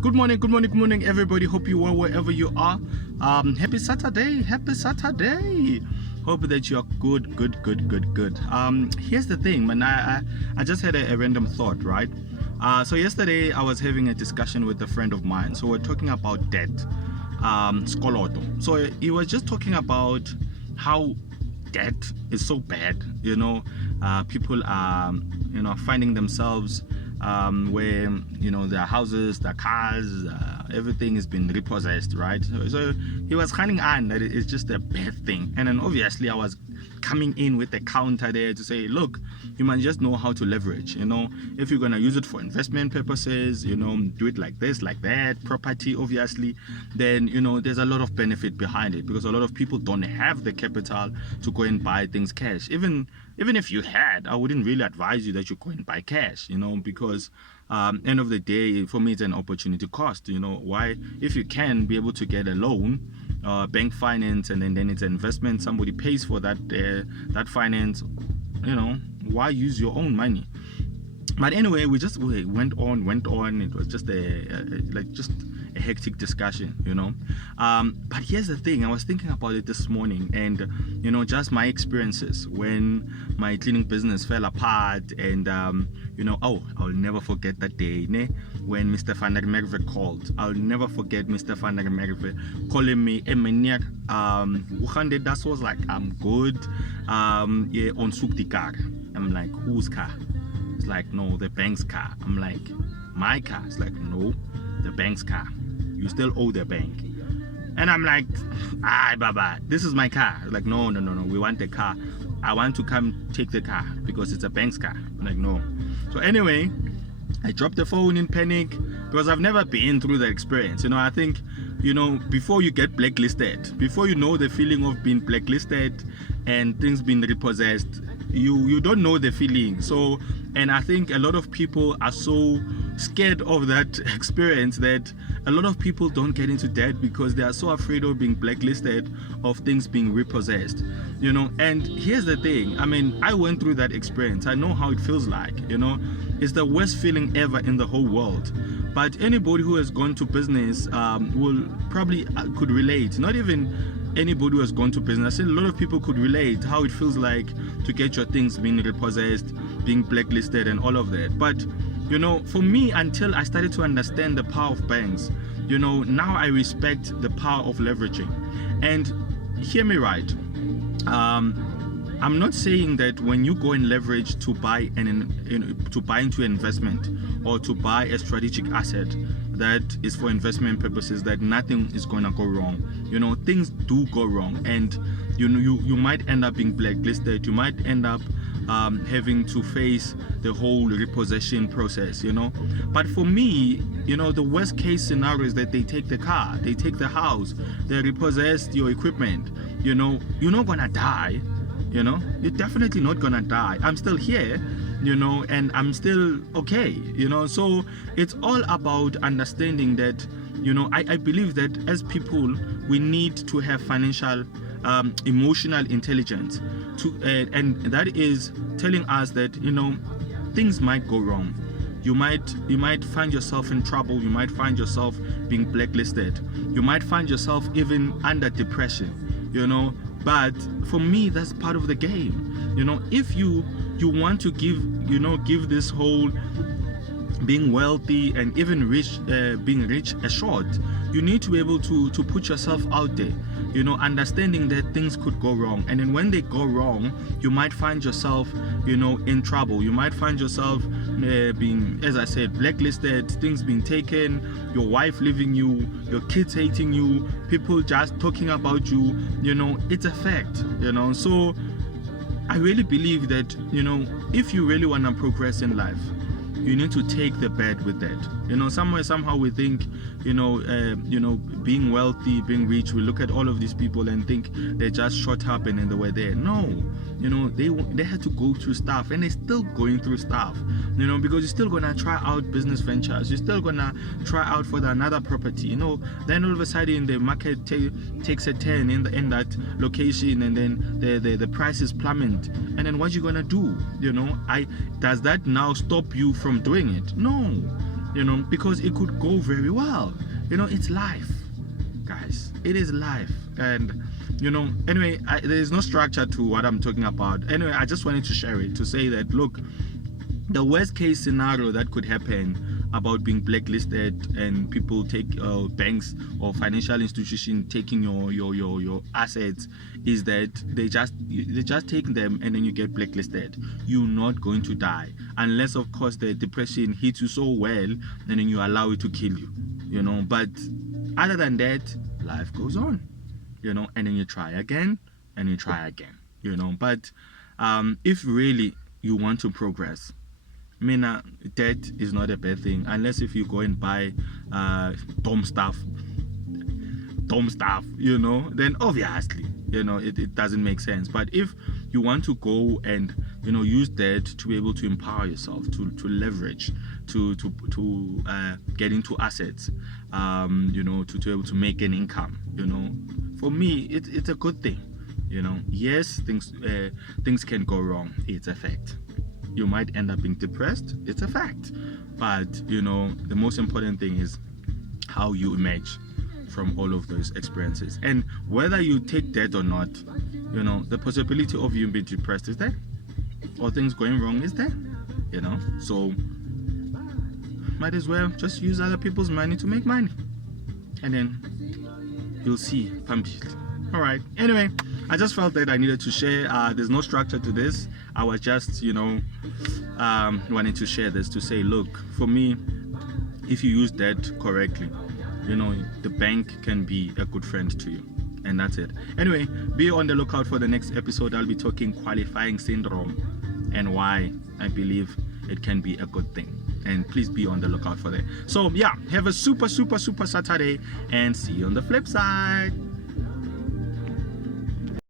Good morning, good morning, good morning, everybody. Hope you are wherever you are. Happy Saturday, happy Saturday. Hope that you are good. Here's the thing, man. I just had a random thought, right? So yesterday I was having a discussion with a friend of mine. So we're talking about debt, skoloto. So he was just talking about how debt is so bad. People are, finding themselves where their houses, their cars, everything has been repossessed, right? So he was handing on that it's just a bad thing, and then obviously I was coming in with a counter there to say, look, you must just know how to leverage. If you're gonna use it for investment purposes, do it like this, like that, property, obviously, then there's a lot of benefit behind it, because a lot of people don't have the capital to go and buy things cash. Even if you had, I wouldn't really advise you that you go and buy cash, because end of the day, for me, it's an opportunity cost. Why? If you can be able to get a loan, bank finance, and then it's an investment, somebody pays for that finance, why use your own money? But anyway, we went on. It was just a hectic discussion, but here's the thing. I was thinking about it this morning, and just my experiences when my cleaning business fell apart, and I'll never forget that day when Mr. Van der Merwe called. I'll never forget Mr. Van der Merwe calling me, that was like, I'm good, yeah, on soek die car. I'm like, whose car? It's like, no, the bank's car. I'm like, my car? It's like, no, the bank's car. You still owe the bank. And I'm like, baba, this is my car. Like, no, we want the car. I want to come take the car because it's a bank's car. I'm like, no. So anyway, I dropped the phone in panic because I've never been through that experience. I think, before you get blacklisted, before you know the feeling of being blacklisted and things being repossessed, you don't know the feeling. So, and I think a lot of people are so scared of that experience that a lot of people don't get into debt because they are so afraid of being blacklisted, of things being repossessed. And here's the thing, I went through that experience. I know how it feels like. It's the worst feeling ever in the whole world. But anybody who has gone to business will probably could relate. Not even anybody who has gone to business. A lot of people could relate how it feels like to get your things being repossessed, being blacklisted, and all of that. But for me, until I started to understand the power of banks, now I respect the power of leveraging. And hear me right, I'm not saying that when you go and leverage to buy into investment or to buy a strategic asset that is for investment purposes, that nothing is gonna go wrong. Things do go wrong, and you might end up being blacklisted. You might end up having to face the whole repossession process. But for me, the worst case scenario is that they take the car, they take the house, they repossess your equipment. You're not gonna die. You're definitely not gonna die. I'm still here, and I'm still okay. So it's all about understanding that, I believe that as people, we need to have financial emotional intelligence and that is telling us that things might go wrong. You might find yourself in trouble. You might find yourself being blacklisted. You might find yourself even under depression. But for me, that's part of the game. If you want to give this whole being wealthy and even rich, being rich a shot, you need to be able to put yourself out there, understanding that things could go wrong. And then when they go wrong, you might find yourself, in trouble. You might find yourself being, as I said, blacklisted, things being taken, your wife leaving you, your kids hating you, people just talking about you. It's a fact. So I really believe that, if you really want to progress in life, you need to take the bad with that. Somehow we think, being wealthy, being rich, we look at all of these people and think they just shot up and then they were there. No, they had to go through stuff, and they're still going through stuff, because you're still gonna try out business ventures, you're still gonna try out for another property, then all of a sudden the market takes a turn in that location, and then the prices plummet, and then what you gonna do? Does that now stop you from doing it? No. because it could go very well. It's life, guys. It is life. And anyway, there is no structure to what I'm talking about. Anyway, I just wanted to share it to say that, look, the worst case scenario that could happen about being blacklisted and people take banks or financial institution taking your assets is that they just take them and then you get blacklisted. You're not going to die unless, of course, the depression hits you so well and then you allow it to kill you. But other than that, life goes on. And then you try again and you try again. But if really you want to progress, debt is not a bad thing, unless if you go and buy dumb stuff, then obviously it doesn't make sense. But if you want to go and use debt to be able to empower yourself, to leverage, to get into assets, to be able to make an income, for me it's a good thing. Yes, things can go wrong. It's a fact. You might end up being depressed. It's a fact. But the most important thing is how you emerge from all of those experiences. And whether you take debt or not, the possibility of you being depressed is there, or things going wrong is there. So might as well just use other people's money to make money, and then you'll see pumped. All right. Anyway, I just felt that I needed to share. There's no structure to this. I was just, wanting to share this to say, look, for me, if you use debt correctly, the bank can be a good friend to you. And that's it. Anyway, be on the lookout for the next episode. I'll be talking qualifying syndrome and why I believe it can be a good thing. And please be on the lookout for that. So, yeah, have a super, super, super Saturday and see you on the flip side.